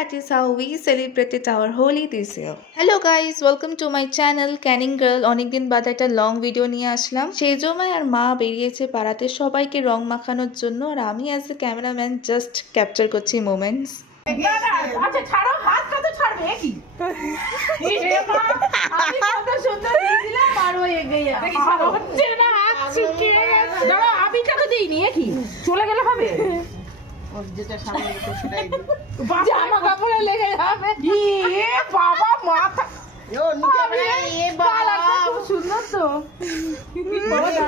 that is how we celebrated our Holi this year. Hello guys, welcome to my channel Canning Girl. অনেকদিন বাদে একটা long video নিয়ে আসলাম। সেজমাই আর মা বেরিয়েছে পাড়াতে সবাইকে রং মাখানোর জন্য, আর আমি as a cameraman just capture করছি মোমেন্টস। আচ্ছা ছাড়ো, হাতটা তো ছাড়বে কি? এ মা, আমি কত সুন্দর দিয়েছিলাম আর ও এগিয়ে যাচ্ছে। হচ্ছে না, হাত ছিটকে গেছে। দাঁড়াও, আবিটা তো দেইনি, এ কি? চলে গেলে হবে? ওর যেটা সামনে তো সেটাই দি। জামা কাপড়ে লেগে যাবে। এ বাবা, মাথা ও নিচে পড়ে, এ বাবা খুব সুন্দর তো।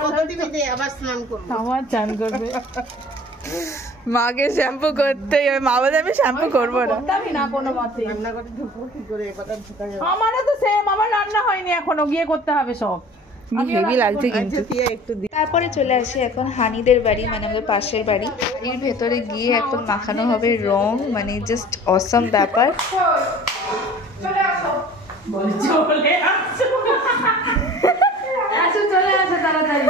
কত দিবি দে, আবার স্নান করব। আমার চান করবে। মাকে শ্যাম্পু করতে মা বলে আমি শ্যাম্পু করবো না, আমি না কোনো মতে রান্না করতে ঢুকবো কি করে, কথা ঢুকা যাবে। আমারও তো সেম, আমার রান্না হয়নি এখনো, গিয়ে করতে হবে সব। হেভি লাগছে কিন্তু। তারপরে চলে আসি এখন হানিদের বাড়ি, মানে আমাদের পাশের বাড়ি। এর ভেতরে গিয়ে এখন মাখানো হবে রং, মানে জাস্ট অসম ব্যাপার। চলে আসো, বলে চলে আসো, আসো চলে আসো তাড়াতাড়ি।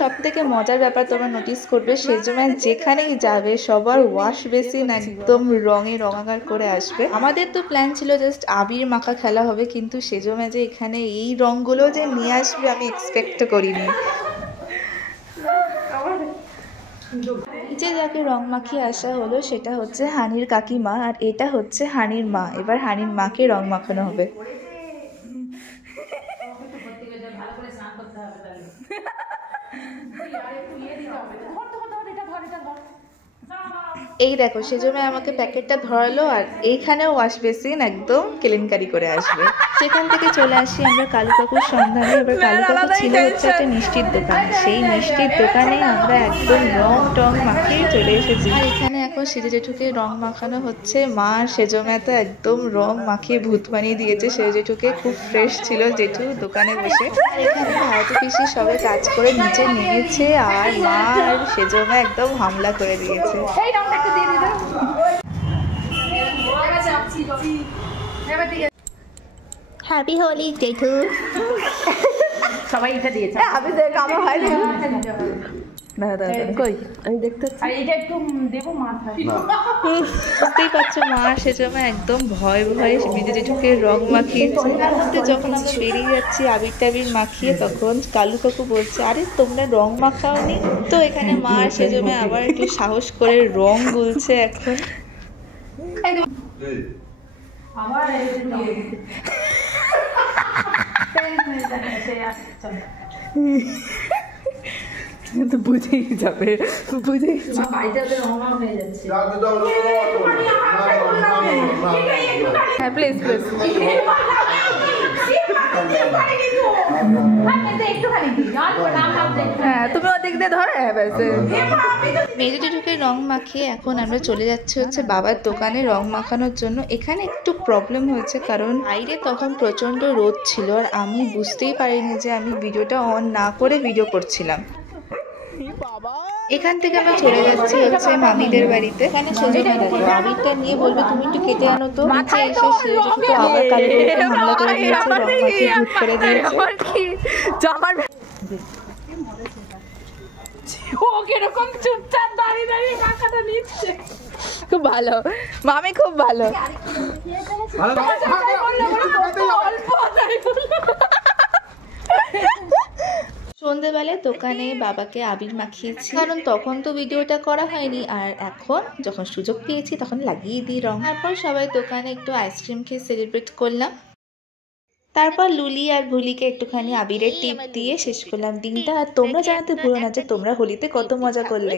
সব থেকে মজার ব্যাপার তোমরা নোটিস করবে, সেজমায় যেখানেই যাবে সবার ওয়াশ বেসিন একদম রঙে রঙাকার করে আসবে। আমাদের তো প্ল্যান ছিল জাস্ট আবির মাখা খেলা হবে, কিন্তু সেজমায় যে এখানে এই রঙগুলো যে নিয়ে আসবে আমি এক্সপেক্ট করিনি। নিচে যাকে রং মাখিয়ে আসা হলো সেটা হচ্ছে হানির কাকিমা, আর এটা হচ্ছে হানির মা। এবার হানির মাকে রং মাখানো হবে। এই দেখো সেজন্য আমাকে প্যাকেটটা ধরালো, আর এইখানেও ওয়াশ বেসিন একদম কেলেঙ্কারি করে আসবে। সেখান থেকে চলে আসি আমরা কালু কাকুর সন্ধানে। এবার কালু কাকু ছিল হচ্ছে একটা মিষ্টির দোকান, সেই মিষ্টির দোকানে আমরা একদম রং টং মাখিয়ে চলে এসেছি। আর এখানে এখন সেজে জেঠুকে রং মাখানো হচ্ছে। মা সেজমায় তো একদম রং মাখিয়ে ভূত বানিয়ে দিয়েছে সেজে জেঠুকে। খুব ফ্রেশ ছিল জেঠু দোকানে বসে। এখানে ভারতী পিসি সবে কাজ করে নিচে নেমেছে, আর মা আর সেজমা একদম হামলা করে দিয়েছে। হ্যাপি হোলি জেঠু। সবাই এটা দিয়েছে। আমি দেখ আমার হয় না, কই আমি দেখতে পাচ্ছি। আর এটা একটু দেবো মাথায়। বুঝতেই পারছো মা সেজমা একদম ভয় ভয়ে মেজে জেঠুকে রং মাখিয়েছে। তার মধ্যে যখন আমরা বেরিয়ে যাচ্ছি আবির টাবির মাখিয়ে, তখন কালু কাকু বলছে আরে তোমরা রং মাখাওনি তো। এখানে মা সেজমা আবার একটু সাহস করে রং গুলছে এখন। আবার তো বুঝেই যাবে, বুঝেই হ্যাঁ প্লিজ প্লিজ। হ্যাঁ তুমি ওদিক দিয়ে ধরো। হ্যাঁ ব্যাসে মেজে জেঠুকে রং মাখিয়ে এখন আমরা চলে যাচ্ছি হচ্ছে বাবার দোকানে রং মাখানোর জন্য। এখানে একটু প্রবলেম হয়েছে কারণ বাইরে তখন প্রচণ্ড রোদ ছিল, আর আমি বুঝতেই পারিনি যে আমি ভিডিওটা অন না করে ভিডিও করছিলাম। এখান থেকে আমরা চলে যাচ্ছি হচ্ছে মামিদের বাড়িতে। এখানে সেজমা দেখো আবিরটা নিয়ে বলবে তুমি একটু কেটে আনো তো। নিচে এসে সেজে আবার কালকে হামলা করে দিয়েছে, রং মাখিয়ে ভূত করে দিয়েছে। ও কিরকম চুপচাপ দাঁড়িয়ে দাঁড়িয়ে মাথাটা নিচ্ছে। খুব ভালো মামি, খুব ভালো। সন্ধ্যেবেলায় দোকানে বাবাকে আবির মাখিয়েছি, কারণ তখন তো ভিডিওটা করা হয়নি, আর এখন যখন সুযোগ পেয়েছি তখন লাগিয়ে দিই রং। তারপর সবাই দোকানে একটু আইসক্রিম খেয়ে সেলিব্রেট করলাম। তারপর লুলি আর ভুলিকে একটুখানি আবিরের টিপ দিয়ে শেষ করলাম দিনটা। আর তোমরা জানাতে ভুলো না যে তোমরা হোলিতে কত মজা করলে।